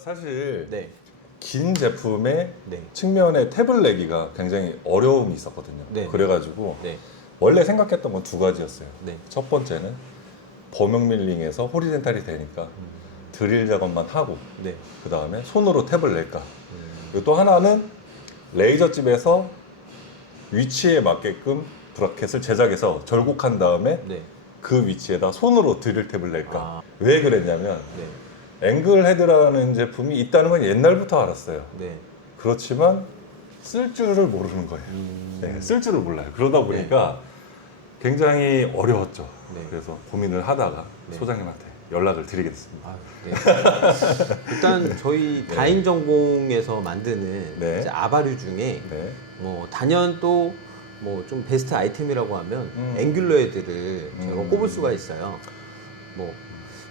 사실 네. 긴 제품의 네. 측면에 탭을 내기가 굉장히 어려움이 있었거든요. 네. 그래가지고 네. 원래 생각했던 건 두 가지였어요. 네. 첫 번째는 범용 밀링에서 호리젠탈이 되니까 드릴 작업만 하고 네. 그 다음에 손으로 탭을 낼까. 그리고 또 하나는 레이저집에서 위치에 맞게끔 브라켓을 제작해서 절곡한 다음에 네. 그 위치에다 손으로 드릴 탭을 낼까. 아. 왜 그랬냐면 네. 앵글 헤드라는 제품이 있다는 건 옛날부터 알았어요. 네. 그렇지만 쓸 줄을 모르는 거예요. 네, 쓸 줄을 몰라요. 그러다 보니까 굉장히 어려웠죠. 네. 그래서 고민을 하다가 네. 소장님한테 연락을 드리게 됐습니다. 아, 네. 일단 저희 다인 전공에서 만드는 네. 이제 아바류 중에 네. 뭐 단연 또 뭐 좀 베스트 아이템이라고 하면 앵귤러 헤드를 제가 꼽을 수가 있어요. 뭐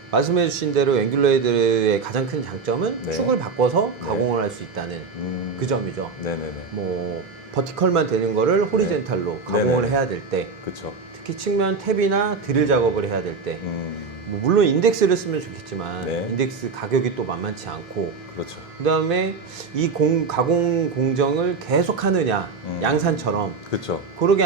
말씀해주신 대로 앵귤러 헤드의 가장 큰 장점은 네. 축을 바꿔서 네. 가공을 할 수 있다는 그 점이죠. 네네네. 뭐 버티컬만 되는 거를 호리젠탈로 가공을 네네. 해야 될 때, 그쵸. 특히 측면 탭이나 드릴 작업을 해야 될 때, 뭐 물론 인덱스를 쓰면 좋겠지만 네. 인덱스 가격이 또 만만치 않고, 그렇죠. 그 다음에 이 가공 공정을 계속 하느냐, 양산처럼 그쵸. 그게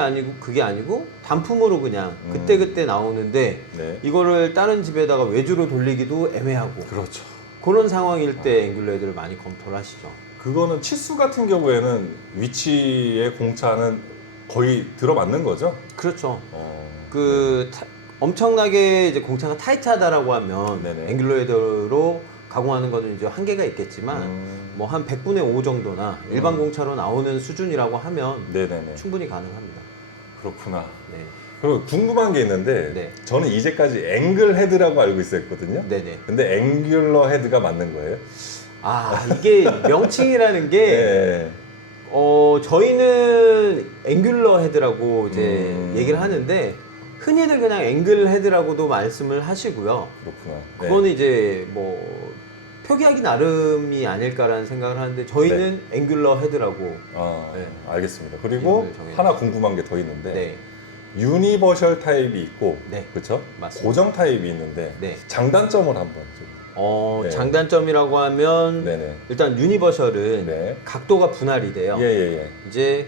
아니고 단품으로 그냥 그때그때 나오는데 네. 이거를 다른 집에다가 외주로 돌리기도 애매하고 그렇죠. 그런 상황일 때 앵귤러 헤드를 많이 검토를 하시죠. 그거는 치수 같은 경우에는 위치의 공차는 거의 들어맞는 거죠? 그렇죠. 어, 엄청나게 이제 공차가 타이트하다라고 하면 네네. 앵귤러 헤드로 가공하는 거는 이제 한계가 있겠지만 뭐 한 100분의 5 정도나 일반 공차로 나오는 수준이라고 하면 네네네. 충분히 가능합니다. 그렇구나. 네. 그리고 궁금한 게 있는데 네. 저는 이제까지 앵글 헤드라고 알고 있었거든요. 네네. 근데 앵귤러 헤드가 맞는 거예요? 아, 이게 명칭이라는 게 네. 저희는 앵귤러 헤드라고 이제 얘기를 하는데 흔히들 그냥 앵글 헤드라고도 말씀을 하시고요. 그렇구나. 네. 그거는 이제 뭐 표기하기 나름이 아닐까라는 생각을 하는데 저희는 앵귤러 헤드라고. 아, 네. 알겠습니다. 그리고 이름을 정해놨어요. 하나 궁금한 게 더 있는데 네. 유니버셜 타입이 있고 네. 그렇죠? 맞습니다. 고정 타입이 있는데 네. 장단점을 한번 좀. 네. 장단점이라고 하면 네네. 일단 유니버셜은 네. 각도가 분할이 돼요. 예예예. 이제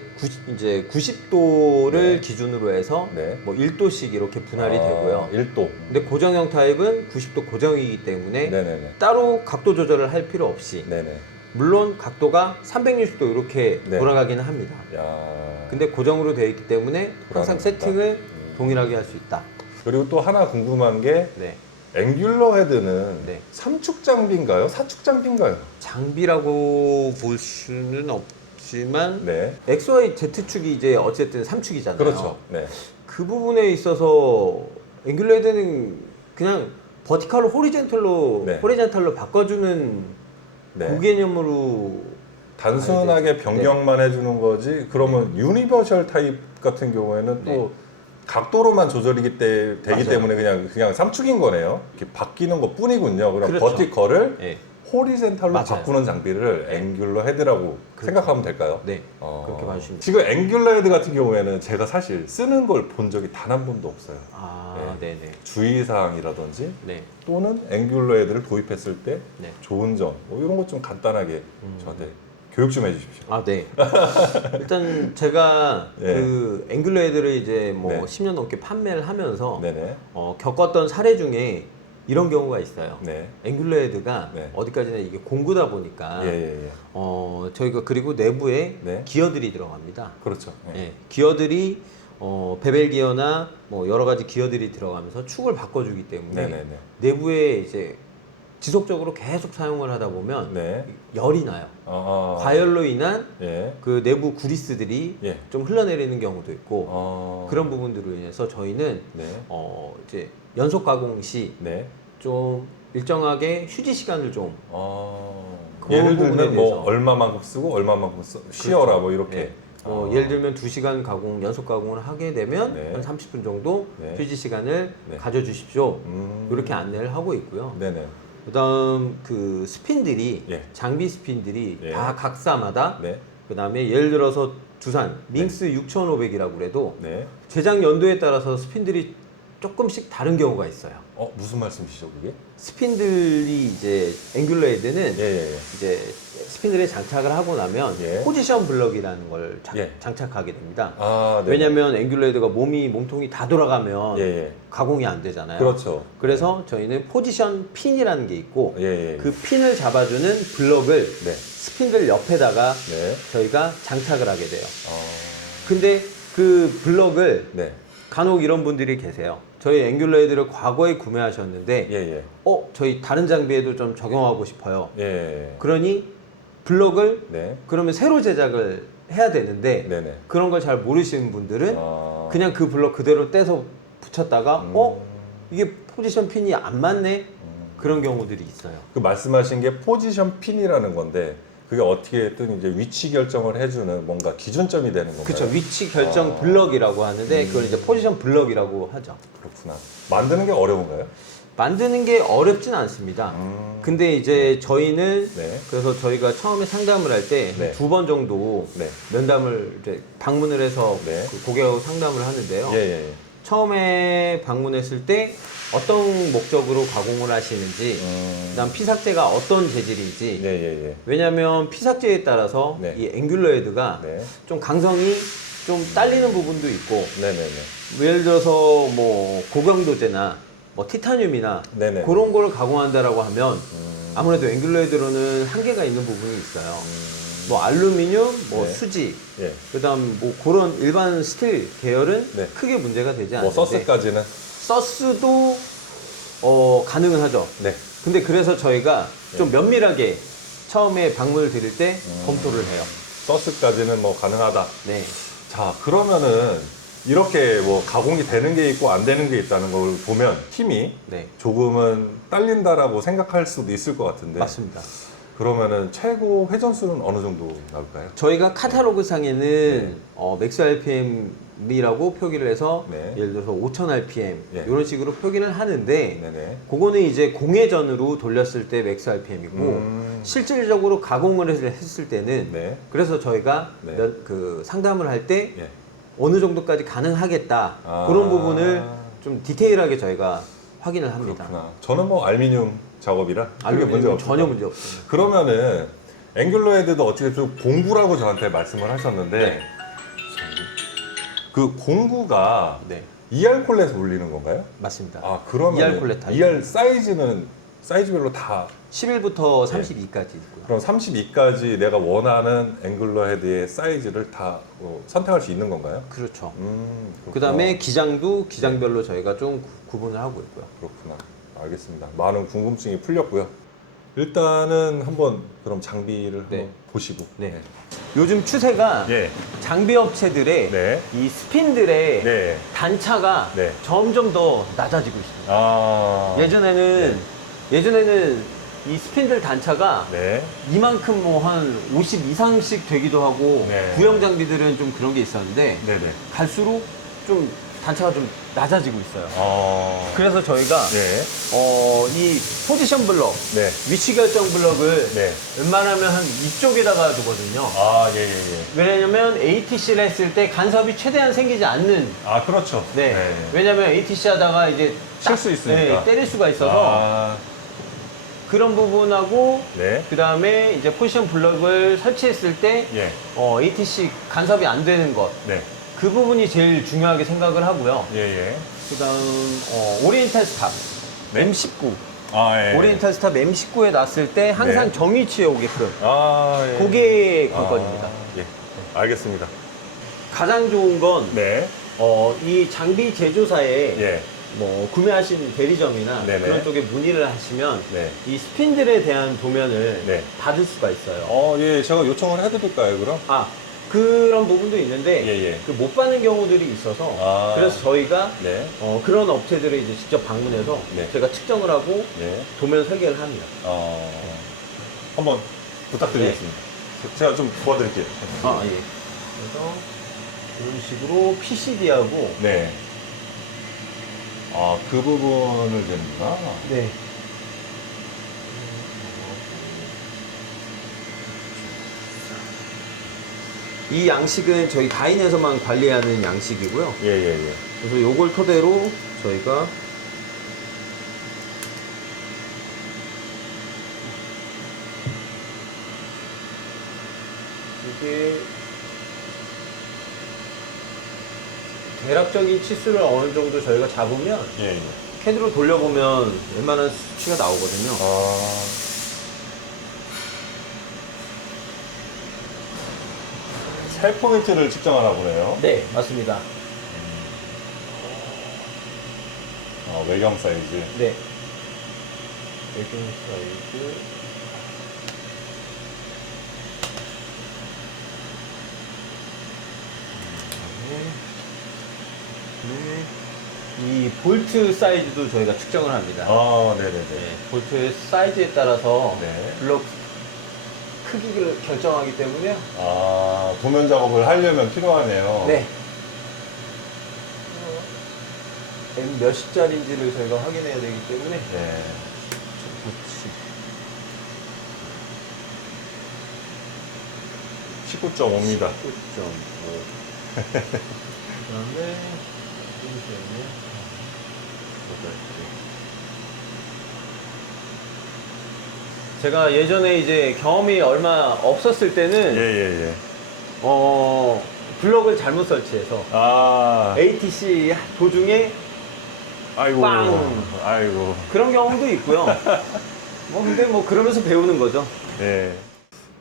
90도를 네. 기준으로 해서 네. 뭐 1도씩 이렇게 분할이 되고요. 1도. 근데 고정형 타입은 90도 고정이기 때문에 네네네. 따로 각도 조절을 할 필요 없이 네네. 물론 각도가 360도 이렇게 네. 돌아가기는 합니다. 야. 근데 고정으로 되어 있기 때문에 항상 돌아갑니다. 세팅을 동일하게 할 수 있다. 그리고 또 하나 궁금한 게 네. 앵귤러 헤드는 네. 3축 장비인가요? 4축 장비인가요? 장비라고 볼 수는 없지만 네. XY Z축이 이제 어쨌든 3축이잖아요. 그렇죠. 네. 그 부분에 있어서 앵귤러 헤드는 그냥 버티컬로 호리젠탈로 네. 바꿔주는 네. 그 개념으로 단순하게 변경만 해주는 거지. 그러면 유니버셜 타입 같은 경우에는 또 네. 각도로만 조절이 되기 맞아요. 때문에 그냥 3축인 거네요. 이렇게 바뀌는 것 뿐이군요. 그럼 그렇죠. 버티컬을 네. 호리젠탈로 맞아요. 바꾸는 장비를 네. 앵귤러 헤드라고 그렇죠. 생각하면 될까요? 네. 그렇게 봐주시면 지금 앵귤러 헤드 같은 경우에는 제가 사실 쓰는 걸 본 적이 단 한 번도 없어요. 아, 네, 네. 주의사항이라든지 네. 또는 앵귤러 헤드를 도입했을 때 네. 좋은 점, 뭐 이런 것 좀 간단하게 저한테 교육 좀 해주십시오. 아, 네. 일단 제가 네. 그 앵귤러 헤드를 이제 뭐 네. 10년 넘게 판매를 하면서 네네. 겪었던 사례 중에 이런 경우가 있어요. 네. 앵귤러 헤드가 네. 어디까지나 이게 공구다 보니까 예예예. 저희가 그리고 내부에 네. 기어들이 들어갑니다. 그렇죠. 예. 예, 기어들이 베벨 기어나 뭐 여러 가지 기어들이 들어가면서 축을 바꿔주기 때문에 네네네. 내부에 이제 지속적으로 계속 사용을 하다 보면 네. 열이 나요. 과열로 인한 예. 그 내부 구리스들이 예. 좀 흘러내리는 경우도 있고 그런 부분들로 인해서 저희는 네. 이제 연속 가공 시 네. 좀 일정하게 휴지 시간을 좀 그 예를 부분에 들면 대해서. 뭐 얼마만큼 쓰고 얼마만큼 쉬어라 뭐 이렇게. 예. 예를 들면 2시간 가공, 연속 가공을 하게 되면 네. 한 30분 정도 네. 휴지 시간을 네. 가져주십시오. 이렇게 안내를 하고 있고요. 네네. 그다음 그 스핀들이 예. 장비 스핀들이 예. 다 각사마다 네. 그다음에 예를 들어서 두산 밍스 6500이라고 그래도 네. 제작 연도에 따라서 스핀들이 조금씩 다른 경우가 있어요. 무슨 말씀이시죠, 그게? 스핀들이 이제 앵귤러 헤드는 예. 이제 스핀들에 장착을 하고 나면 예. 포지션 블럭이라는 걸 예. 장착하게 됩니다. 네. 왜냐하면 앵귤러 헤드가 몸통이 다 돌아가면 예. 가공이 안 되잖아요. 그렇죠. 그래서 저희는 포지션 핀이라는 게 있고 예. 그 핀을 잡아주는 블럭을 네. 스핀들 옆에다가 네. 저희가 장착을 하게 돼요. 어, 근데 그 블럭을 네. 간혹 이런 분들이 계세요. 저희 앵귤러 헤드를 과거에 구매하셨는데 예. 저희 다른 장비에도 좀 적용하고 싶어요. 예. 그러니 블럭을 네. 그러면 새로 제작을 해야 되는데 네네. 그런 걸 잘 모르시는 분들은 아. 그냥 그 블럭 그대로 떼서 붙였다가 이게 포지션 핀이 안 맞네? 그런 경우들이 있어요. 그 말씀하신 게 포지션 핀이라는 건데 그게 어떻게든 이제 위치 결정을 해주는 뭔가 기준점이 되는 건가요? 그렇죠. 위치 결정 블럭이라고 하는데 그걸 이제 포지션 블럭이라고 하죠. 그렇구나. 만드는 게 어려운가요? 만드는 게 어렵진 않습니다. 근데 이제 저희는 네. 그래서 저희가 처음에 상담을 할 때 네. 2번 정도 네. 면담을 이제 방문을 해서 네. 그 고객하고 상담을 하는데요. 예. 처음에 방문했을 때 어떤 목적으로 가공을 하시는지, 그다음 피삭제가 어떤 재질인지. 예. 왜냐하면 피삭제에 따라서 네. 이 앵귤러 헤드가 네. 좀 강성이 좀 딸리는 부분도 있고, 네네네. 예를 들어서 뭐 고강도제나 뭐 티타늄이나 네네. 그런 걸 가공한다라고 하면 아무래도 앵귤러 헤드로는 한계가 있는 부분이 있어요. 뭐 알루미늄, 뭐 네. 수지, 예. 그다음 뭐 그런 일반 스틸 계열은 네. 크게 문제가 되지 뭐 않는데 서스까지는 서스도 가능은 하죠. 네. 근데 그래서 저희가 좀 면밀하게 처음에 방문을 드릴 때 검토를 해요. 서스까지는 뭐 가능하다. 네, 자, 그러면은 이렇게 뭐 가공이 되는 게 있고 안 되는 게 있다는 걸 보면 힘이 네, 조금은 딸린다라고 생각할 수도 있을 것 같은데 맞습니다. 그러면은 최고 회전수는 어느 정도 나올까요? 저희가 카탈로그 상에는 네. 맥스 RPM이라고 표기를 해서 네. 예를 들어서 5000 RPM 예. 이런 식으로 표기를 하는데 네네. 그거는 이제 공회전으로 돌렸을 때 맥스 RPM이고 실질적으로 가공을 했을 때는 네. 그래서 저희가 네. 그 상담을 할 때 예. 어느 정도까지 가능하겠다 아. 그런 부분을 좀 디테일하게 저희가 확인을 합니다. 그렇구나. 저는 뭐 알루미늄 작업이라 크게 문제 없어요. 전혀 문제 없어요. 그러면은 앵귤러 헤드도 어찌됐든 공구라고 저한테 말씀을 하셨는데 네. 그 공구가 네, ER 콜렛에 울리는 건가요? 맞습니다. 아, 그러면 ER 콜렛 타입. ER 사이즈는 사이즈별로 다 11부터 32까지 있고요. 그럼 32까지 내가 원하는 앵글러 헤드의 사이즈를 다 선택할 수 있는 건가요? 그렇죠. 그렇구나. 그 다음에 기장도 기장별로 저희가 좀 구분을 하고 있고요. 그렇구나. 알겠습니다. 많은 궁금증이 풀렸고요. 일단은 한번 그럼 장비를 네. 한번 보시고. 네. 요즘 추세가 예. 장비 업체들의 네. 이 스핀들의 네. 단차가 네. 점점 더 낮아지고 있습니다. 아. 예전에는 이 스핀들 단차가 네. 이만큼 뭐 한 50 이상씩 되기도 하고 네. 구형 장비들은 좀 그런 게 있었는데 네네. 갈수록 좀 단차가 좀 낮아지고 있어요. 아. 그래서 저희가 네. 이 포지션 블럭, 네. 위치 결정 블럭을 네. 웬만하면 한 이쪽에다가 두거든요. 아, 예. 왜냐면 ATC를 했을 때 간섭이 최대한 생기지 않는. 아, 그렇죠. 네. 왜냐면 ATC 하다가 이제 칠 수 있으니까. 네, 때릴 수가 있어서 아. 그런 부분하고 네. 그 다음에 이제 포지션 블럭을 설치했을 때 예. ATC 간섭이 안 되는 것. 네. 그 부분이 제일 중요하게 생각을 하고요. 예. 그 다음 오리엔탈 스탑 네? M19. 아, 예. 오리엔탈 스탑 M19에 놨을 때 항상 네. 정위치에 오게끔. 아, 예. 그게 관건입니다. 예. 알겠습니다. 가장 좋은 건 네. 이 장비 제조사에 예. 뭐 구매하신 대리점이나 네네. 그런 쪽에 문의를 하시면 네. 이 스핀들에 대한 도면을 네. 받을 수가 있어요. 예. 제가 요청을 해도 될까요, 그럼? 그런 부분도 있는데 예. 그 못 받는 경우들이 있어서 그래서 저희가 네. 그런 업체들을 이제 직접 방문해서 네. 제가 측정을 하고 네. 도면 설계를 합니다. 한번 부탁드리겠습니다. 제가 좀 도와드릴게요. 예. 그래서 이런 식으로 PCB하고 네. 그 부분을 되는구나. 네. 이 양식은 저희 가인에서만 관리하는 양식이고요. 예. 그래서 요걸 토대로 저희가 이게 대략적인 치수를 어느 정도 저희가 잡으면 예. 캐드로 돌려보면 웬만한 수치가 나오거든요. 세 포인트를 측정하나 보네요. 네, 맞습니다. 외경 사이즈. 네. 외경 사이즈. 이 볼트 사이즈도 저희가 측정을 합니다. 네네네. 네, 볼트의 사이즈에 따라서 네. 블럭 크기를 결정하기 때문에 도면 작업을 하려면 필요하네요. 네. 몇 시짜리인지를 저희가 확인해야 되기 때문에 네. 그렇지. 19.5입니다. 9.5. 그다음에 잠시만요. 제가 예전에 이제 경험이 얼마 없었을 때는 예. 블럭을 잘못 설치해서 ATC 도중에 아이고. 빵! 아이고. 그런 경험도 있고요. 근데 그러면서 배우는 거죠. 네.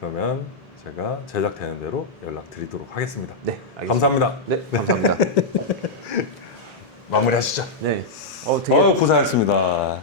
그러면 제가 제작되는 대로 연락드리도록 하겠습니다. 네, 알겠습니다. 감사합니다. 네, 감사합니다. 마무리하시죠. 네. 되게 고생하셨습니다.